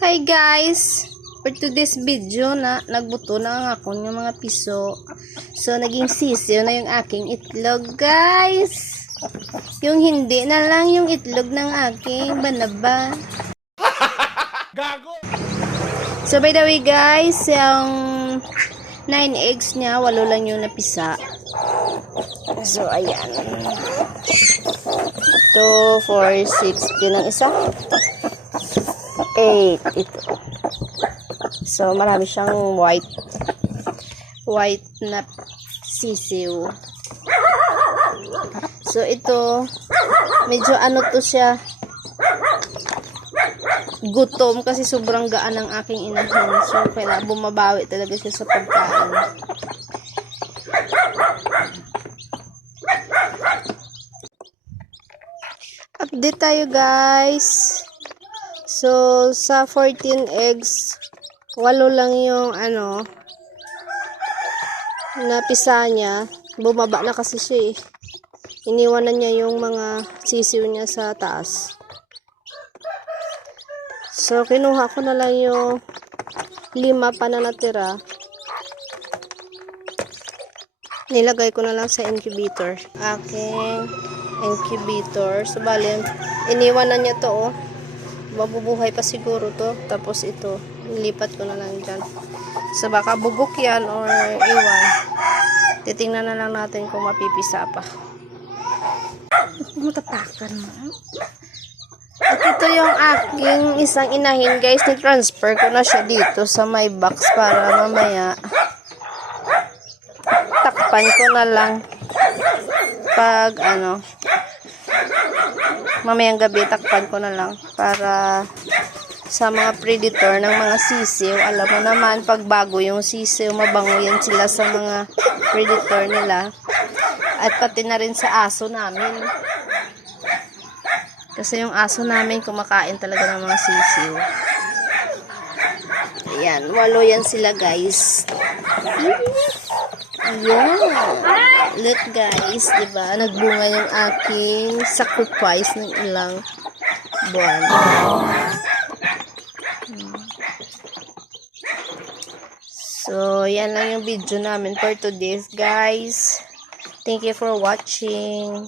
Hi guys! For today's video nagbuto na ang ako ng mga piso. So, naging sisiyo na yung aking itlog guys. Yung hindi na lang yung itlog ng aking banaba. Gago! So, by the way guys, yung 9 eggs niya, 8 lang yung napisa. So, ayan. 2, 4, 6. Yun ang isa. 8 ito. So, marami siyang white na sisiw. So, ito, medyo ano to siya, gutom kasi sobrang gaan ng aking inahin. So, kailangan bumabawi talaga siya sa pagkain. Update tayo guys. So, sa 14 eggs, 8 lang yung napisa niya. Bumaba na kasi siya eh. Iniwanan niya yung mga sisiw niya sa taas. So, kinuha ko na lang yung 5 pa na natira. Nilagay ko na lang sa incubator. Aking incubator. So, bali, iniwanan niya to oh. Mabubuhay pa siguro to. Tapos ito, nilipat ko na lang dyan. So, baka bugok yan or iwan. Titingnan na lang natin kung mapipisa pa. Matapakan mo. At ito yung aking isang inahin guys. Ni-transfer ko na siya dito sa my box para mamaya takpan ko na lang pag mamayang gabi takpan ko na lang para sa mga predator ng mga sisiw. Alam mo naman pag bago yung sisiw, mabango yan sila sa mga predator nila at pati na rin sa aso namin kasi yung aso namin kumakain talaga ng mga sisiw. Ayan, 8 yan sila guys. Ayan. Look guys, diba? Nagbunga yung aking sacrifice ng ilang buwan. So, yan lang yung video namin for today guys. Thank you for watching.